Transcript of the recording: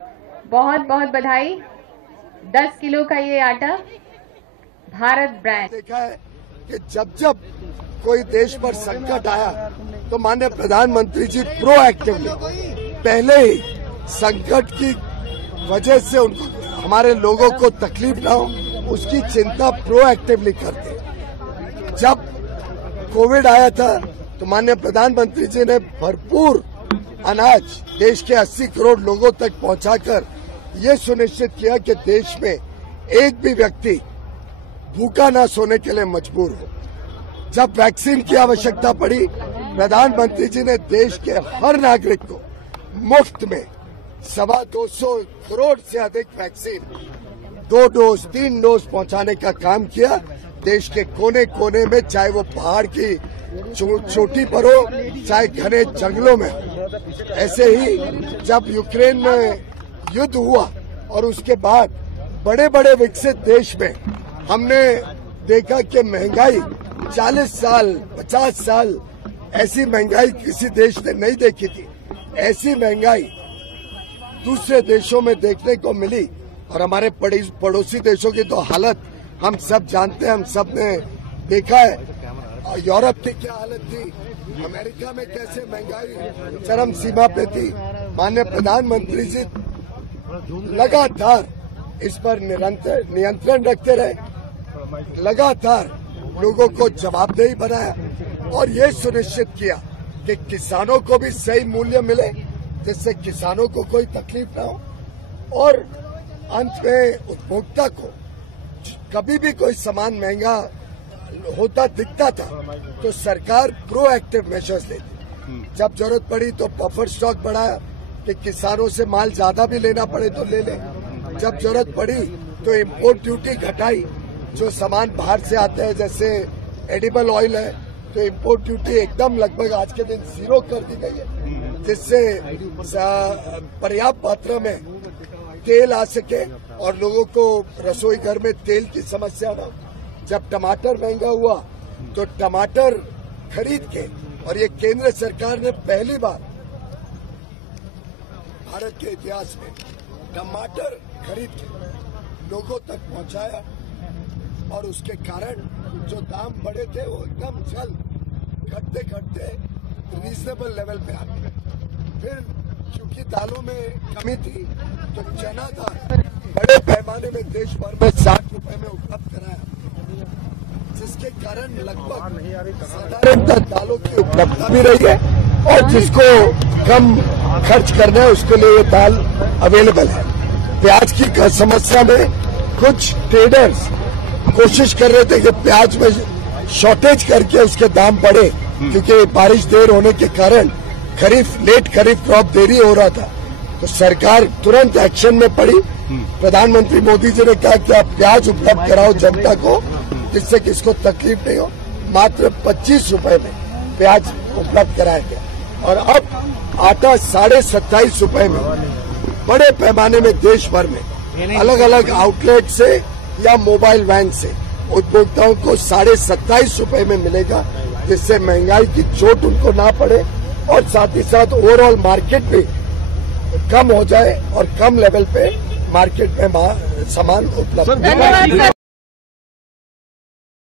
बहुत बहुत बधाई। 10 किलो का ये आटा भारत ब्रांड। देखा है कि जब जब कोई देश पर संकट आया तो माननीय प्रधानमंत्री जी प्रोएक्टिवली पहले ही संकट की वजह से उनको हमारे लोगों को तकलीफ ना हो उसकी चिंता प्रोएक्टिवली करते। जब कोविड आया था तो माननीय प्रधानमंत्री जी ने भरपूर अनाज देश के 80 करोड़ लोगों तक पहुंचाकर ये सुनिश्चित किया कि देश में एक भी व्यक्ति भूखा ना सोने के लिए मजबूर हो। जब वैक्सीन की आवश्यकता पड़ी, प्रधानमंत्री जी ने देश के हर नागरिक को मुफ्त में 225 करोड़ से अधिक वैक्सीन 2 डोज 3 डोज पहुंचाने का काम किया। देश के कोने कोने में, चाहे वो पहाड़ की चोटी पर हो, चाहे घने जंगलों में हो। ऐसे ही जब यूक्रेन में युद्ध हुआ और उसके बाद बड़े बड़े विकसित देश में हमने देखा कि महंगाई 40 साल 50 साल ऐसी महंगाई किसी देश ने नहीं देखी थी। ऐसी महंगाई दूसरे देशों में देखने को मिली और हमारे पड़ोसी देशों की तो हालत हम सब जानते हैं, हम सब ने देखा है। यूरोप की क्या हालत थी, अमेरिका में कैसे महंगाई चरम सीमा पे थी। माननीय प्रधानमंत्री जी लगातार इस पर नियंत्रण रखते रहे, लगातार लोगों को जवाबदेही बनाया और ये सुनिश्चित किया कि किसानों को भी सही मूल्य मिले जिससे किसानों को कोई तकलीफ ना हो और अंत में उपभोक्ता को कभी भी कोई सामान महंगा होता दिखता था तो सरकार प्रोएक्टिव मेजर्स लेती। जब जरूरत पड़ी तो बफर स्टॉक बढ़ाया कि किसानों से माल ज्यादा भी लेना पड़े तो ले ले। जब जरूरत पड़ी तो इम्पोर्ट ड्यूटी घटाई। जो सामान बाहर से आते हैं जैसे एडिबल ऑयल है तो इम्पोर्ट ड्यूटी एकदम लगभग आज के दिन 0 कर दी गई है, जिससे पर्याप्त मात्रा में तेल आ सके और लोगों को रसोई घर में तेल की समस्या ना हो। जब टमाटर महंगा हुआ तो टमाटर खरीद के, और ये केंद्र सरकार ने पहली बार भारत के इतिहास में टमाटर खरीद के लोगों तक पहुंचाया और उसके कारण जो दाम बढ़े थे वो एकदम जल्द घटते घटते रीजनेबल लेवल पे आ गए। फिर क्योंकि दालों में कमी थी तो चना दाल बड़े पैमाने में देश भर में 60 रुपए में उपलब्ध कराया, जिसके कारण लगभग साधारणतः दालों की उपलब्धता भी रही है और जिसको कम खर्च करना है उसके लिए ये दाल अवेलेबल है। प्याज की समस्या में कुछ ट्रेडर्स कोशिश कर रहे थे कि प्याज में शॉर्टेज करके उसके दाम बढ़े, क्योंकि बारिश देर होने के कारण लेट खरीफ क्रॉप देरी हो रहा था। तो सरकार तुरंत एक्शन में पड़ी। प्रधानमंत्री मोदी जी ने कहा कि आप प्याज उपलब्ध कराओ जनता को जिससे किसको तकलीफ नहीं हो। मात्र 25 रुपए में प्याज उपलब्ध कराया गया और अब आटा 27.5 रुपए में बड़े पैमाने में देश भर में अलग अलग आउटलेट से या मोबाइल वैन से उपभोक्ताओं को 27.5 रुपए में मिलेगा, जिससे महंगाई की चोट उनको ना पड़े और साथ ही साथ ओवरऑल मार्केट भी कम हो जाए और कम लेवल पे मार्केट में सामान उपलब्ध हो।